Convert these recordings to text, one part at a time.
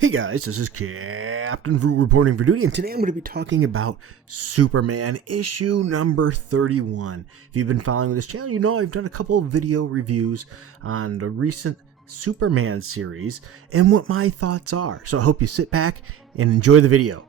Hey guys, this is Captain Frugal reporting for duty, and today I'm going to be talking about Superman issue number 31. If you've been following this channel, you know I've done a couple of video reviews on the recent Superman series and what my thoughts are. So I hope you sit back and enjoy the video.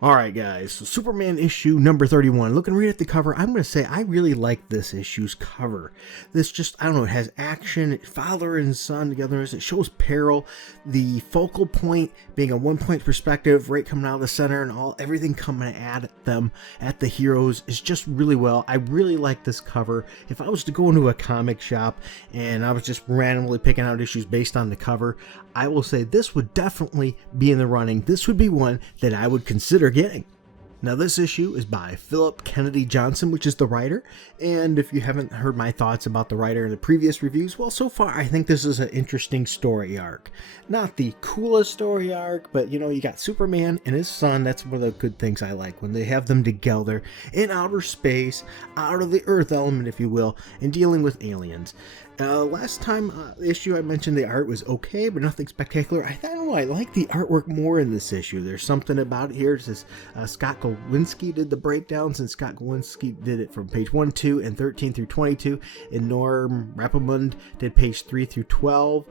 Alright guys, so Superman issue number 31. Looking right at the cover, I'm going to say I really like this issue's cover. This just, I don't know, it has action, father and son togetherness, it shows peril, the focal point being a one-point perspective, right coming out of the center, and everything coming at them, at the heroes, is just really well. I really like this cover. If I was to go into a comic shop and I was just randomly picking out issues based on the cover, I will say this would definitely be in the running. This would be one that I would consider getting. Now this issue is by Philip Kennedy Johnson, which is the writer, and if you haven't heard my thoughts about the writer in the previous reviews, well, so far I think this is an interesting story arc. Not the coolest story arc, but you know, you got Superman and his son. That's one of the good things I like, when they have them together in outer space, out of the Earth element, if you will, and dealing with aliens. Last time issue I mentioned the art was okay, but nothing spectacular. I don't know, I like the artwork more in this issue. There's something about it here. It says Scott Gowinski did the breakdowns, and Scott Gowinski did it from page 1, 2, and 13 through 22, and Norm Rappamund did page 3 through 12.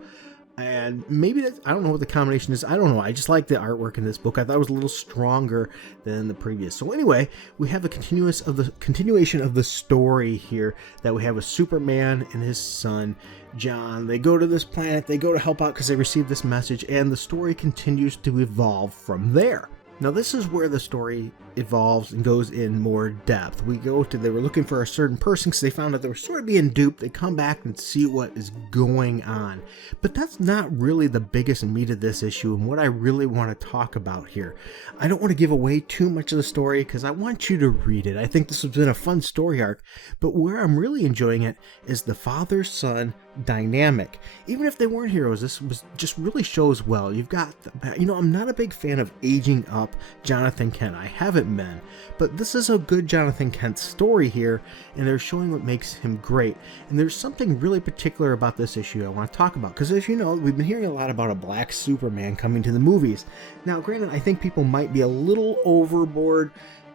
And maybe that's, I don't know what the combination is. I don't know. I just like the artwork in this book. I thought it was a little stronger than the previous. So anyway, we have a continuation of the story here that we have with Superman and his son, John. They go to this planet. They go to help out because they received this message, and the story continues to evolve from there. Now this is where the story evolves and goes in more depth. We go to, they were looking for a certain person because they found out they were sort of being duped. They come back and see what is going on. But that's not really the biggest meat of this issue and what I really want to talk about here. I don't want to give away too much of the story because I want you to read it. I think this has been a fun story arc, but where I'm really enjoying it is the father-son dynamic. Even if they weren't heroes, this was just really shows well. You've got, you know, I'm not a big fan of aging up Jonathan Kent. I haven't been, but this is a good Jonathan Kent story here, and they're showing what makes him great. And there's something really particular about this issue I want to talk about, because as you know, we've been hearing a lot about a black Superman coming to the movies. Now granted, I think people might be a little overboard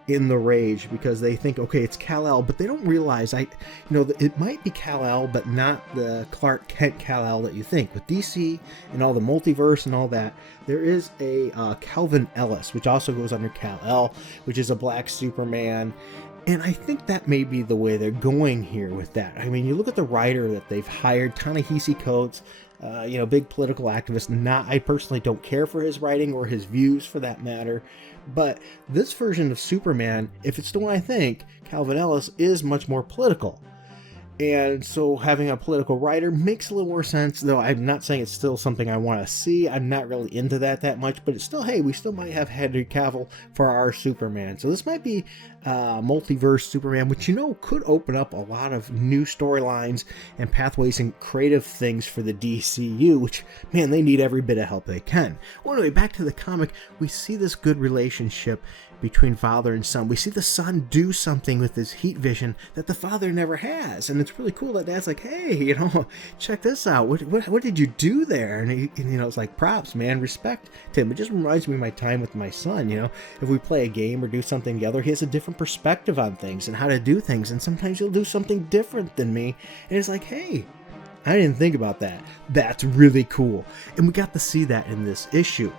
in the rage because they think, okay, it's Kal-El, but they don't realize, it might be Kal-El, but not the Clark Kent Kal-El that you think. With DC and all the multiverse and all that, there is a Calvin Ellis, which also goes under Kal-El, which is a black Superman. And I think that may be the way they're going here with that. I mean, you look at the writer that they've hired, Ta-Nehisi Coates, big political activist. I personally don't care for his writing or his views for that matter. But this version of Superman, if it's the one I think, Calvin Ellis, is much more political. And so having a political writer makes a little more sense, though I'm not saying it's still something I want to see. I'm not really into that much, but it's still, hey, we still might have Henry Cavill for our Superman. So this might be multiverse Superman, which, could open up a lot of new storylines and pathways and creative things for the DCU, which, man, they need every bit of help they can. Well, anyway, back to the comic, we see this good relationship between father and son. We see the son do something with his heat vision that the father never has, and it's really cool that dad's like, hey, check this out. What did you do there? And it's like, props, man, respect to him. It just reminds me of my time with my son. If we play a game or do something together, he has a different perspective on things and how to do things, and sometimes he'll do something different than me, and it's like, hey, I didn't think about that. That's really cool. And we got to see that in this issue.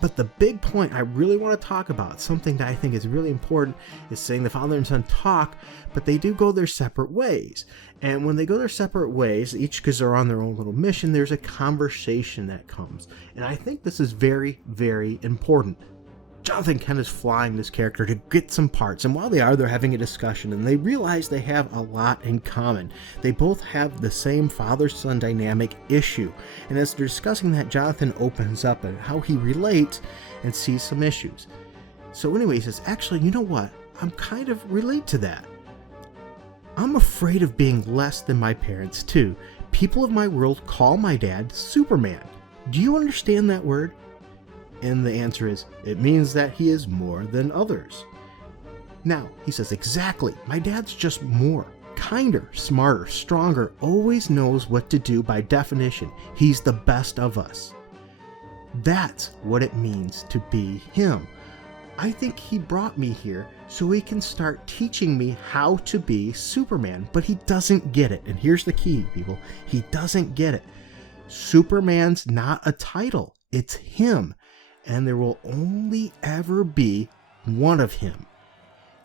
But the big point I really want to talk about, something that I think is really important, is saying the father and son talk, but they do go their separate ways. And when they go their separate ways, each because they're on their own little mission, there's a conversation that comes. And I think this is very, very important. Jonathan Kent is flying this character to get some parts, and while they're having a discussion, and they realize they have a lot in common. They both have the same father-son dynamic issue, and as they're discussing that, Jonathan opens up on how he relates and sees some issues. So anyway, he says, actually, you know what? I'm kind of relate to that. I'm afraid of being less than my parents too. People of my world call my dad Superman. Do you understand that word? And the answer is, it means that he is more than others. Now, he says, exactly, my dad's just more. Kinder, smarter, stronger, always knows what to do by definition. He's the best of us. That's what it means to be him. I think he brought me here so he can start teaching me how to be Superman, but he doesn't get it. And here's the key, people. He doesn't get it. Superman's not a title. It's him. And there will only ever be one of him.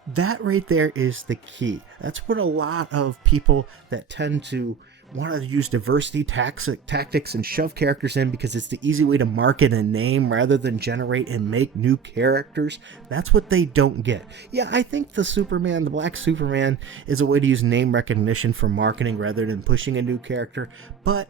That right there is the key. That's what a lot of people that tend to want to use diversity tactics and shove characters in because it's the easy way to market a name rather than generate and make new characters. That's what they don't get. Yeah, I think the Black Superman is a way to use name recognition for marketing rather than pushing a new character, but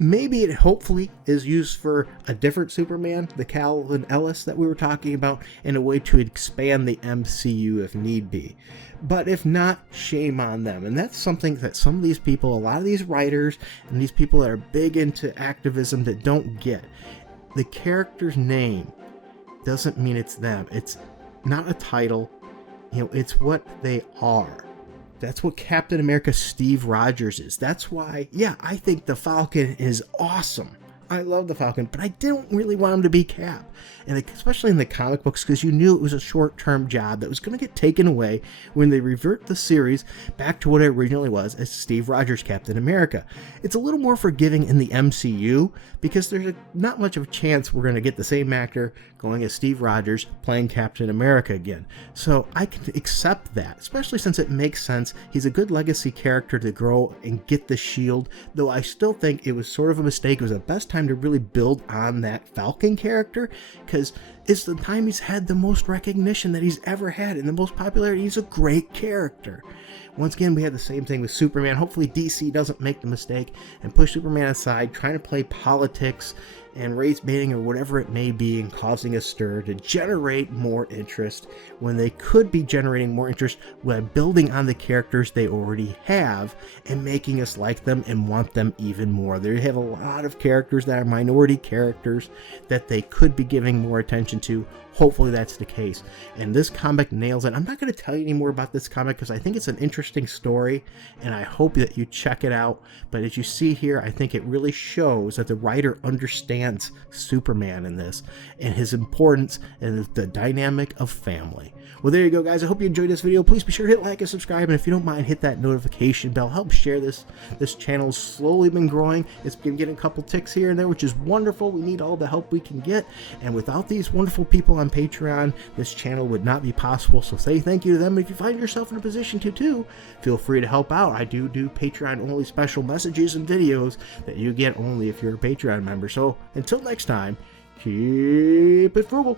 maybe it hopefully is used for a different Superman, the Calvin Ellis that we were talking about, in a way to expand the MCU if need be. But if not, shame on them. And that's something that some of these people, a lot of these writers and these people that are big into activism that don't get. The character's name doesn't mean it's them. It's not a title. It's what they are. That's what Captain America Steve Rogers is. That's why, yeah, I think the Falcon is awesome. I love the Falcon, but I didn't really want him to be Cap. And especially in the comic books, because you knew it was a short-term job that was going to get taken away when they revert the series back to what it originally was as Steve Rogers Captain America. It's a little more forgiving in the MCU because there's not much of a chance we're going to get the same actor going as Steve Rogers playing Captain America again. So I can accept that, especially since it makes sense. He's a good legacy character to grow and get the shield, though I still think it was sort of a mistake. It was the best time to really build on that Falcon character because it's the time he's had the most recognition that he's ever had and the most popularity. He's a great character. Once again, we had the same thing with Superman. Hopefully DC doesn't make the mistake and push Superman aside, trying to play politics and race baiting or whatever it may be and causing a stir to generate more interest when they could be generating more interest by building on the characters they already have and making us like them and want them even more. They have a lot of characters that are minority characters that they could be giving more attention to. Hopefully that's the case. And this comic nails it. I'm not going to tell you any more about this comic because I think it's an interesting story and I hope that you check it out. But as you see here, I think it really shows that the writer understands Superman in this and his importance and the dynamic of family. Well, there you go, guys. I hope you enjoyed this video. Please be sure to hit like and subscribe. And if you don't mind, hit that notification bell. Help share this. This channel's slowly been growing. It's been getting a couple ticks here and there, which is wonderful. We need all the help we can get. And without these wonderful people on Patreon, this channel would not be possible. So say thank you to them. If you find yourself in a position to too, feel free to help out. I do Patreon only special messages and videos that you get only if you're a Patreon member. So until next time, keep it frugal.